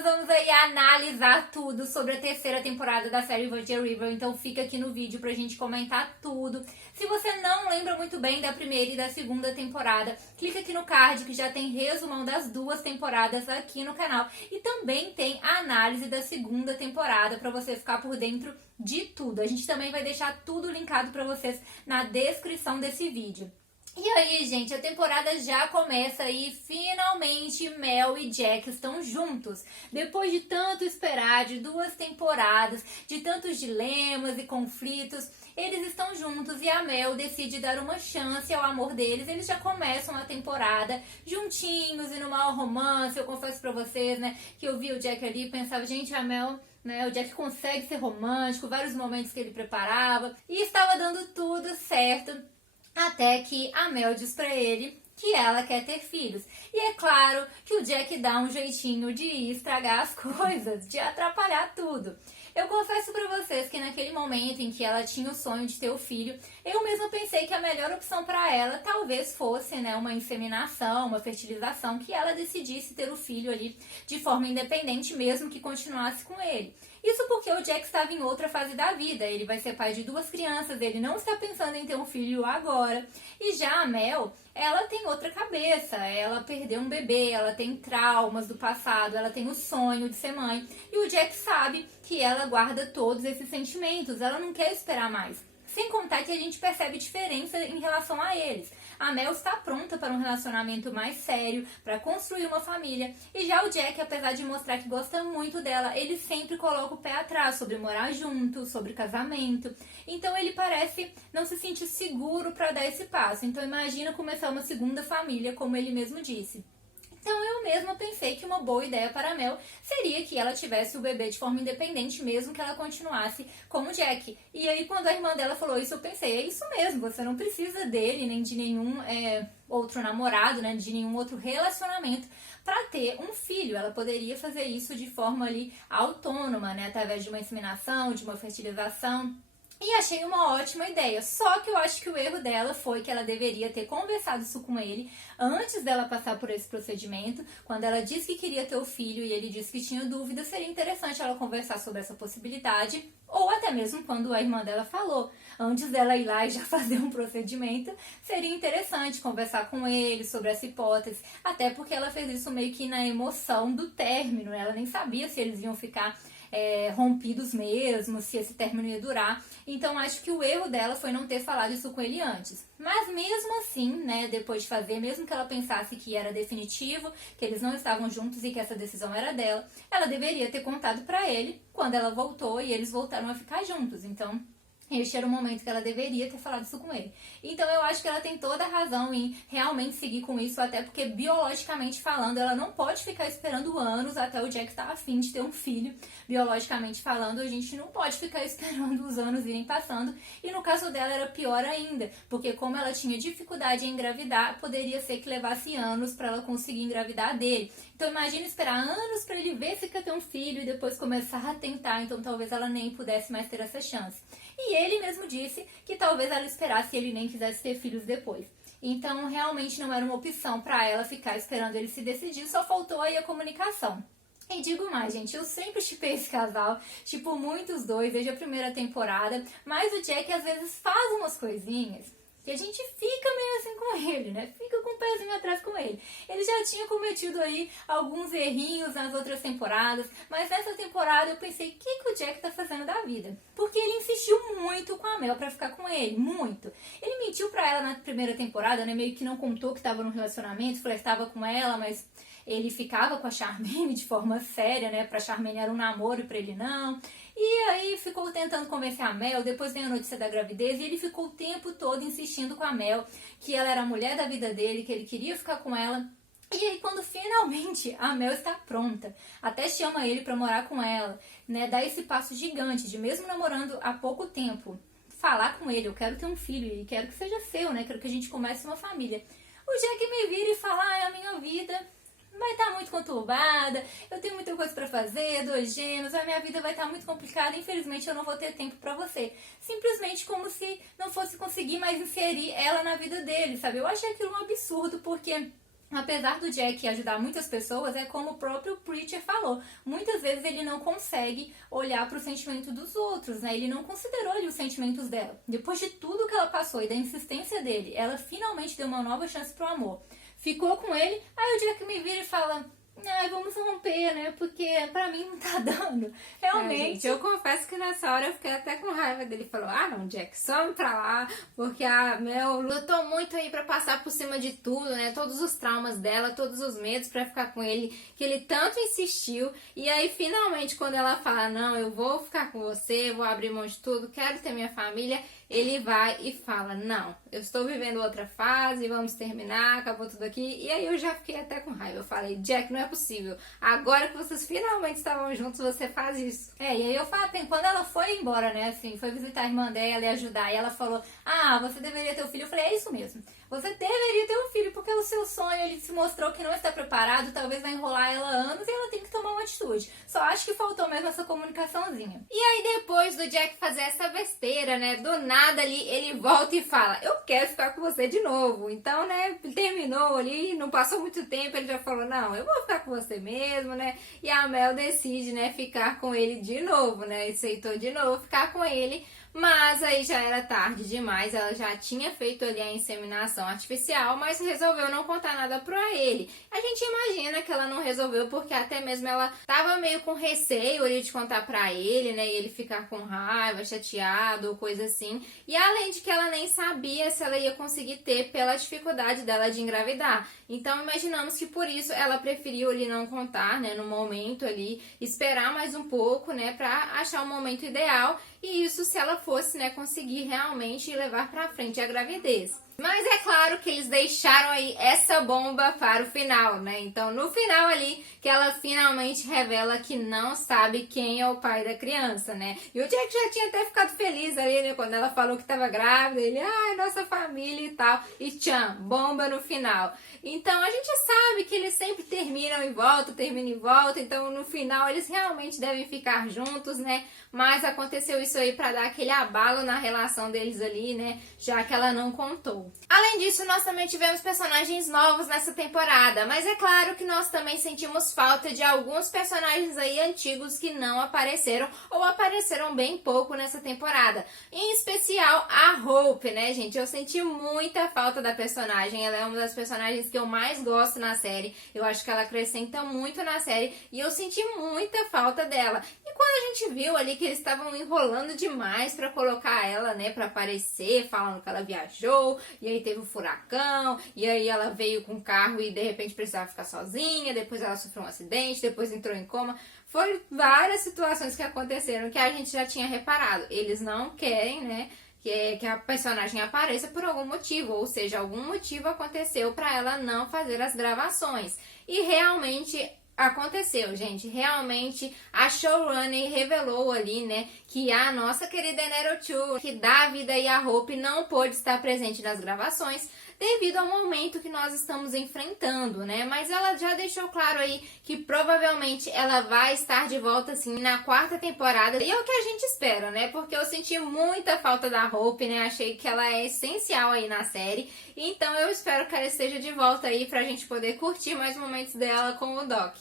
nós vamos aí analisar tudo sobre a terceira temporada da série Virgin River, então fica aqui no vídeo pra gente comentar tudo. Se você não lembra muito bem da primeira e da segunda temporada, clica aqui no card que já tem resumão das duas temporadas aqui no canal. E também tem a análise da segunda temporada pra você ficar por dentro de tudo. A gente também vai deixar tudo linkado pra vocês na descrição desse vídeo. E aí, gente, a temporada já começa e finalmente Mel e Jack estão juntos. Depois de tanto esperar, de 2 temporadas, de tantos dilemas e conflitos, eles estão juntos e a Mel decide dar uma chance ao amor deles. Eles já começam a temporada juntinhos e no maior romance. Eu confesso pra vocês, né, que eu vi o Jack ali e pensava, gente, a Mel... o Jack consegue ser romântico, vários momentos que ele preparava e estava dando tudo certo. Até que a Mel diz pra ele que ela quer ter filhos. E é claro que o Jack dá um jeitinho de estragar as coisas, de atrapalhar tudo. Eu confesso pra vocês que naquele momento em que ela tinha o sonho de ter o filho, eu mesma pensei que a melhor opção pra ela talvez fosse, né, uma inseminação, uma fertilização, que ela decidisse ter o filho ali de forma independente, mesmo que continuasse com ele. Isso porque o Jack estava em outra fase da vida, ele vai ser pai de 2 crianças, ele não está pensando em ter um filho agora. E já a Mel, ela tem outra cabeça, ela perdeu um bebê, ela tem traumas do passado, ela tem o sonho de ser mãe. E o Jack sabe que ela guarda todos esses sentimentos, ela não quer esperar mais. Sem contar que a gente percebe diferença em relação a eles. A Mel está pronta para um relacionamento mais sério, para construir uma família. E já o Jack, apesar de mostrar que gosta muito dela, ele sempre coloca o pé atrás sobre morar junto, sobre casamento. Então ele parece não se sentir seguro para dar esse passo. Então imagina começar uma segunda família, como ele mesmo disse. Então eu mesma pensei que uma boa ideia para a Mel seria que ela tivesse o bebê de forma independente, mesmo que ela continuasse com o Jack. E aí quando a irmã dela falou isso, eu pensei, é isso mesmo, você não precisa dele, nem de nenhum outro namorado, né, de nenhum outro relacionamento para ter um filho. Ela poderia fazer isso de forma ali autônoma, né, através de uma inseminação, de uma fertilização. E achei uma ótima ideia, só que eu acho que o erro dela foi que ela deveria ter conversado isso com ele antes dela passar por esse procedimento. Quando ela disse que queria ter o filho e ele disse que tinha dúvida, seria interessante ela conversar sobre essa possibilidade, ou até mesmo quando a irmã dela falou, antes dela ir lá e já fazer um procedimento, seria interessante conversar com ele sobre essa hipótese, até porque ela fez isso meio que na emoção do término, ela nem sabia se eles iam ficar rompidos mesmo, se esse término ia durar. Então acho que o erro dela foi não ter falado isso com ele antes. Mas mesmo assim, né, depois de fazer, mesmo que ela pensasse que era definitivo, que eles não estavam juntos e que essa decisão era dela, ela deveria ter contado pra ele quando ela voltou e eles voltaram a ficar juntos. Então este era o momento que ela deveria ter falado isso com ele. Então eu acho que ela tem toda a razão em realmente seguir com isso, até porque biologicamente falando, ela não pode ficar esperando anos até o Jack estar afim de ter um filho. Biologicamente falando, a gente não pode ficar esperando os anos irem passando. E no caso dela era pior ainda, porque como ela tinha dificuldade em engravidar, poderia ser que levasse anos para ela conseguir engravidar dele. Então imagina esperar anos para ele ver se quer ter um filho e depois começar a tentar, então talvez ela nem pudesse mais ter essa chance. E ele mesmo disse que talvez ela esperasse e ele nem quisesse ter filhos depois. Então realmente não era uma opção para ela ficar esperando ele se decidir, só faltou aí a comunicação. E digo mais, gente, eu sempre shippei esse casal, tipo muito os dois, desde a primeira temporada, mas o Jack às vezes faz umas coisinhas que a gente fica meio assim com ele, né? Fica com o pezinho atrás com ele. Ele já tinha cometido aí alguns errinhos nas outras temporadas, mas nessa temporada eu pensei, o que o Jack tá fazendo da vida? Porque ele insistiu muito com a Mel pra ficar com ele, muito. Ele mentiu pra ela na primeira temporada, né? Meio que não contou que tava num relacionamento, flertava com ela, mas ele ficava com a Charmaine de forma séria, né? Pra Charmaine era um namoro e pra ele não. E aí ficou tentando convencer a Mel, depois veio a notícia da gravidez e ele ficou o tempo todo insistindo com a Mel que ela era a mulher da vida dele, que ele queria ficar com ela. E aí quando finalmente a Mel está pronta, até chama ele pra morar com ela, né? Dá esse passo gigante de mesmo namorando há pouco tempo, falar com ele, eu quero ter um filho e quero que seja seu, né? Quero que a gente comece uma família. O Jack me vira e fala, a minha vida vai estar muito conturbada, eu tenho muita coisa pra fazer, 2 gêmeos, a minha vida vai estar muito complicada, infelizmente eu não vou ter tempo pra você. Simplesmente como se não fosse conseguir mais inserir ela na vida dele, sabe? Eu achei aquilo um absurdo, porque apesar do Jack ajudar muitas pessoas, é como o próprio Preacher falou. Muitas vezes ele não consegue olhar para o sentimento dos outros, né? Ele não considerou ali os sentimentos dela. Depois de tudo que ela passou e da insistência dele, ela finalmente deu uma nova chance pro amor. Ficou com ele, aí o Jack me vira e fala: ai, vamos romper, né? Porque pra mim não tá dando. Realmente. Gente, eu confesso que nessa hora eu fiquei até com raiva dele. Falou: ah, não, Jack, some pra lá. Porque a Mel lutou muito aí pra passar por cima de tudo, né? Todos os traumas dela, todos os medos pra ficar com ele, que ele tanto insistiu. E aí, finalmente, quando ela fala: não, eu vou ficar com você, vou abrir mão de tudo, quero ter minha família, ele vai e fala: não, eu estou vivendo outra fase, vamos terminar, acabou tudo aqui. E aí eu já fiquei até com raiva. Eu falei: Jack, não é possível. Agora que vocês finalmente estavam juntos, você faz isso. E aí eu falei, quando ela foi embora, né, assim, foi visitar a irmã dela e ajudar, e ela falou: ah, você deveria ter um filho. Eu falei: é isso mesmo. Você deveria ter um filho, porque o seu sonho, ele se mostrou que não está preparado, talvez vai enrolar ela anos e ela tem que tomar uma atitude. Só acho que faltou mesmo essa comunicaçãozinha. E aí depois do Jack fazer essa besteira, né, do nada ali, ele volta e fala: eu quero ficar com você de novo. Então, né, terminou ali, não passou muito tempo, ele já falou: não, eu vou ficar com você mesmo, né. E a Mel decide, né, ficar com ele de novo, né, aceitou de novo ficar com ele. Mas aí já era tarde demais, ela já tinha feito ali a inseminação artificial, mas resolveu não contar nada pra ele. A gente imagina que ela não resolveu porque até mesmo ela tava meio com receio ali de contar pra ele, né, e ele ficar com raiva, chateado ou coisa assim. E além de que ela nem sabia se ela ia conseguir ter pela dificuldade dela de engravidar. Então imaginamos que por isso ela preferiu ali não contar, né, no momento ali, esperar mais um pouco, né, pra achar o momento ideal. E isso se ela fosse, né, conseguir realmente levar pra frente a gravidez. Mas é claro que eles deixaram aí essa bomba para o final, né? Então, no final ali, que ela finalmente revela que não sabe quem é o pai da criança, né? E o Jack já tinha até ficado feliz ali, né? Quando ela falou que estava grávida, ele: ai, nossa família e tal. E tchan, bomba no final. Então, a gente sabe que eles sempre terminam e voltam. Então, no final, eles realmente devem ficar juntos, né? Mas aconteceu isso aí pra dar aquele abalo na relação deles ali, né? Já que ela não contou. Além disso, nós também tivemos personagens novos nessa temporada, mas é claro que nós também sentimos falta de alguns personagens aí antigos que não apareceram ou apareceram bem pouco nessa temporada. Em especial a Hope, né, gente? Eu senti muita falta da personagem, ela é uma das personagens que eu mais gosto na série. Eu acho que ela acrescenta muito na série e eu senti muita falta dela. E quando a gente viu ali que eles estavam enrolando demais pra colocar ela, né, pra aparecer, falando que ela viajou, e aí teve um furacão, e aí ela veio com o carro e de repente precisava ficar sozinha, depois ela sofreu um acidente, depois entrou em coma. Foram várias situações que aconteceram que a gente já tinha reparado. Eles não querem, né, que a personagem apareça por algum motivo, ou seja, algum motivo aconteceu pra ela não fazer as gravações. E realmente aconteceu, gente. Realmente a showrunner revelou ali, né, que a nossa querida Enero Chu, que dá a vida e a Hope, não pôde estar presente nas gravações devido ao momento que nós estamos enfrentando, né? Mas ela já deixou claro aí que provavelmente ela vai estar de volta, assim, na 4ª temporada. E é o que a gente espera, né? Porque eu senti muita falta da Hope, né? Achei que ela é essencial aí na série. Então eu espero que ela esteja de volta aí pra gente poder curtir mais momentos dela com o Doc.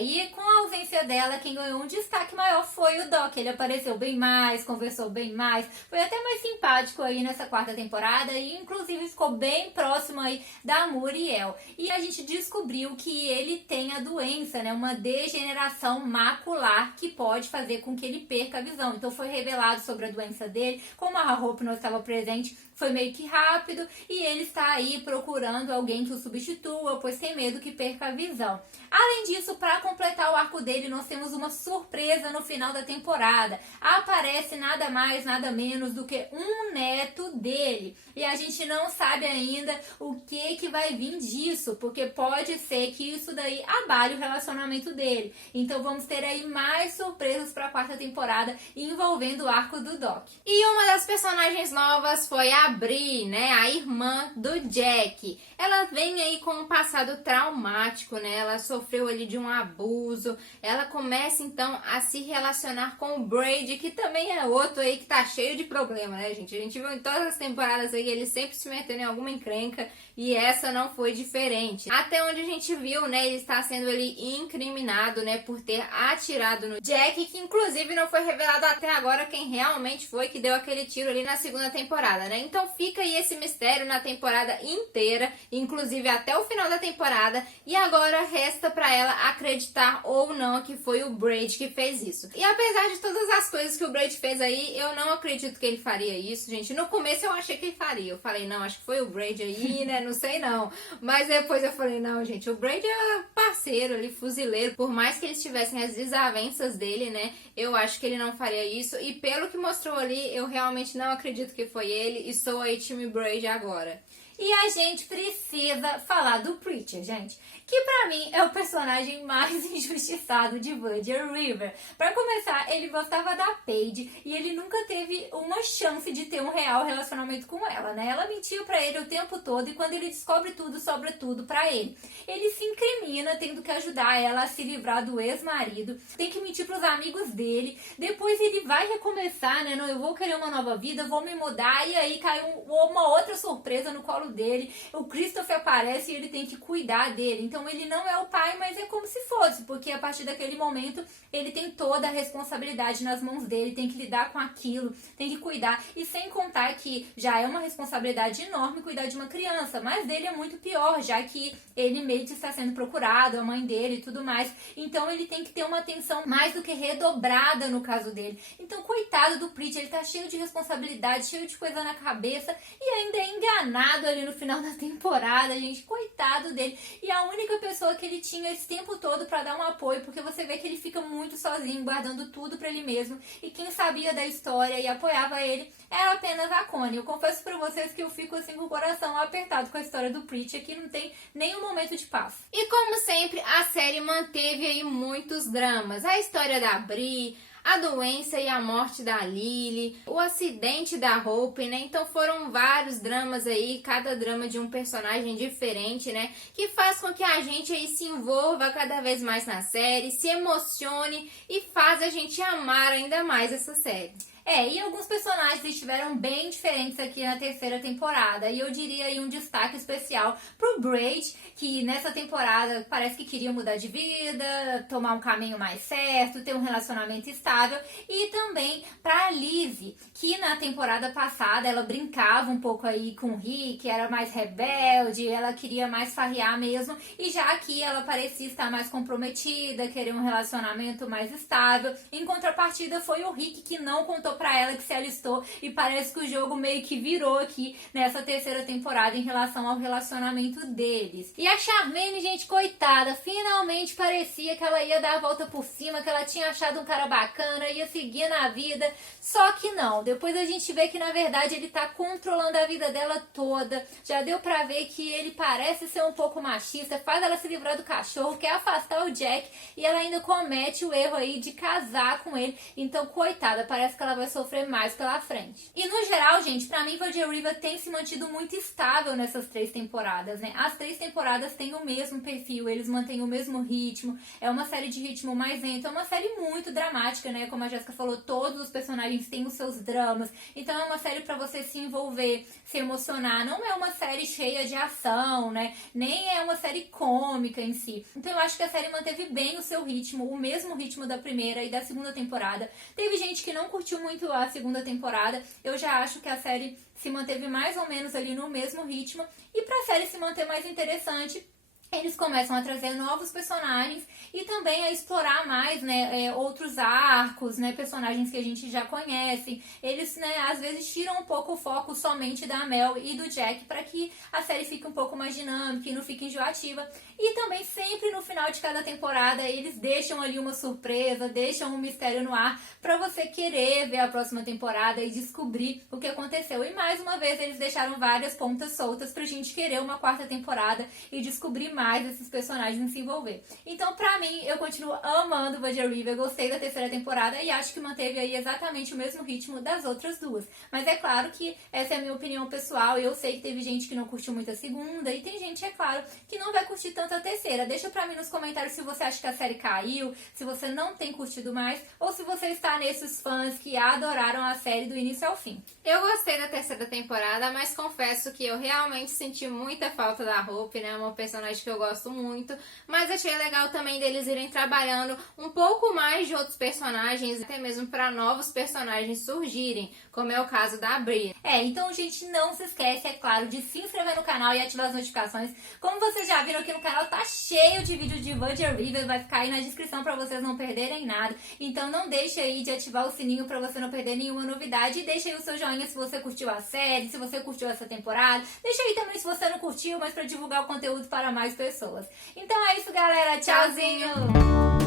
E com a ausência dela, quem ganhou um destaque maior foi o Doc. Ele apareceu bem mais, conversou bem mais, foi até mais simpático aí nessa 4ª temporada e inclusive ficou bem próximo aí da Muriel. E a gente descobriu que ele tem a doença, né, uma degeneração macular que pode fazer com que ele perca a visão. Então foi revelado sobre a doença dele, como a Hope não estava presente, foi meio que rápido e ele está aí procurando alguém que o substitua, pois tem medo que perca a visão. Além disso, para completar o arco dele, nós temos uma surpresa no final da temporada. Aparece nada mais, nada menos do que um neto dele. E a gente não sabe ainda o que vai vir disso, porque pode ser que isso daí abale o relacionamento dele. Então vamos ter aí mais surpresas para a 4ª temporada envolvendo o arco do Doc. E uma das personagens novas foi a Bri, né, a irmã do Jack. Ela vem aí com um passado traumático, né, ela sofreu ali de um abuso. Ela começa então a se relacionar com o Brady, que também é outro aí que tá cheio de problema, né, gente? A gente viu em todas as temporadas aí ele sempre se metendo em alguma encrenca, encrenca e essa não foi diferente. Até onde a gente viu, né, ele está sendo ali incriminado, né, por ter atirado no Jack, que inclusive não foi revelado até agora quem realmente foi que deu aquele tiro ali na segunda temporada, né? Então fica aí esse mistério na temporada inteira, inclusive até o final da temporada, e agora resta pra ela acreditar ou não que foi o Braid que fez isso. E apesar de todas as coisas que o Braid fez aí, eu não acredito que ele faria isso, gente. No começo eu achei que ele faria. Eu falei, não, acho que foi o Braid aí, né? Não sei não. Mas depois eu falei, não, gente, o Braid é parceiro ali, fuzileiro. Por mais que eles tivessem as desavenças dele, né? Eu acho que ele não faria isso. E pelo que mostrou ali, eu realmente não acredito que foi ele. E sou aí time Braid agora. E a gente precisa falar do Preacher, gente, que pra mim é o personagem mais injustiçado de Virgin River. Pra começar, ele gostava da Paige e ele nunca teve uma chance de ter um real relacionamento com ela, né? Ela mentiu pra ele o tempo todo e quando ele descobre tudo, sobra tudo pra ele. Ele se incrimina tendo que ajudar ela a se livrar do ex-marido, tem que mentir pros amigos dele, depois ele vai recomeçar, né? Não, eu vou querer uma nova vida, vou me mudar, e aí cai uma outra surpresa no colo dele. O Christopher aparece e ele tem que cuidar dele. Então ele não é o pai, mas é como se fosse, porque a partir daquele momento ele tem toda a responsabilidade nas mãos dele, tem que lidar com aquilo, tem que cuidar. E sem contar que já é uma responsabilidade enorme cuidar de uma criança, mas dele é muito pior, já que ele meio que está sendo procurado, a mãe dele e tudo mais. Então ele tem que ter uma atenção mais do que redobrada no caso dele. Então coitado do Preacher, ele tá cheio de responsabilidade, cheio de coisa na cabeça e ainda é enganado ali no final da temporada, gente, coitado dele. E a única pessoa que ele tinha esse tempo todo pra dar um apoio, porque você vê que ele fica muito sozinho, guardando tudo pra ele mesmo, e quem sabia da história e apoiava ele era apenas a Connie. Eu confesso pra vocês que eu fico assim com o coração apertado com a história do Preacher, que não tem nenhum momento de paz. E como sempre, a série manteve aí muitos dramas. A história da Bri, a doença e a morte da Lily, o acidente da Hope, né? Então foram vários dramas aí, cada drama de um personagem diferente, né? Que faz com que a gente aí se envolva cada vez mais na série, se emocione e faz a gente amar ainda mais essa série. E alguns personagens estiveram bem diferentes aqui na terceira temporada. E eu diria aí um destaque especial pro Braid, que nessa temporada parece que queria mudar de vida, tomar um caminho mais certo, ter um relacionamento estável. E também pra Lizzie, que na temporada passada ela brincava um pouco aí com o Rick, era mais rebelde, ela queria mais farrear mesmo. E já aqui ela parecia estar mais comprometida, querer um relacionamento mais estável. Em contrapartida foi o Rick que não contou pra ela, que se alistou, e parece que o jogo meio que virou aqui nessa terceira temporada em relação ao relacionamento deles. E a Charmaine, gente, coitada, finalmente parecia que ela ia dar a volta por cima, que ela tinha achado um cara bacana, ia seguir na vida, só que não. Depois a gente vê que na verdade ele tá controlando a vida dela toda, já deu pra ver que ele parece ser um pouco machista, faz ela se livrar do cachorro, quer afastar o Jack, e ela ainda comete o erro aí de casar com ele. Então coitada, parece que ela vai sofrer mais pela frente. E no geral, gente, pra mim Virgin River tem se mantido muito estável nessas 3 temporadas, né? As 3 temporadas têm o mesmo perfil, eles mantêm o mesmo ritmo, é uma série de ritmo mais lento, é uma série muito dramática, né? Como a Jéssica falou, todos os personagens têm os seus dramas, então é uma série pra você se envolver, se emocionar, não é uma série cheia de ação, né? Nem é uma série cômica em si. Então eu acho que a série manteve bem o seu ritmo, o mesmo ritmo da primeira e da segunda temporada. Teve gente que não curtiu muito a segunda temporada, eu já acho que a série se manteve mais ou menos ali no mesmo ritmo, e pra série se manter mais interessante, eles começam a trazer novos personagens e também a explorar mais, né, outros arcos, né, personagens que a gente já conhece. Eles, né, às vezes tiram um pouco o foco somente da Mel e do Jack para que a série fique um pouco mais dinâmica e não fique enjoativa. E também sempre no final de cada temporada eles deixam ali uma surpresa, deixam um mistério no ar para você querer ver a próxima temporada e descobrir o que aconteceu. E mais uma vez eles deixaram várias pontas soltas pra gente querer uma 4ª temporada e descobrir mais esses personagens se envolver. Então, pra mim, eu continuo amando Virgin River, gostei da terceira temporada e acho que manteve aí exatamente o mesmo ritmo das outras duas. Mas é claro que essa é a minha opinião pessoal e eu sei que teve gente que não curtiu muito a segunda e tem gente, é claro, que não vai curtir tanto a terceira. Deixa pra mim nos comentários se você acha que a série caiu, se você não tem curtido mais ou se você está nesses fãs que adoraram a série do início ao fim. Eu gostei da terceira temporada, mas confesso que eu realmente senti muita falta da Hope, né? Uma personagem que eu gosto muito, mas achei legal também deles irem trabalhando um pouco mais de outros personagens, até mesmo para novos personagens surgirem, como é o caso da Brie. Então, gente, não se esquece, é claro, de se inscrever no canal e ativar as notificações. Como vocês já viram aqui no canal, tá cheio de vídeo de Virgin River, vai ficar aí na descrição pra vocês não perderem nada. Então não deixe aí de ativar o sininho pra você não perder nenhuma novidade. E deixa aí o seu joinha se você curtiu a série, se você curtiu essa temporada. Deixa aí também se você não curtiu, mas pra divulgar o conteúdo para mais pessoas. Então é isso, galera. Tchauzinho!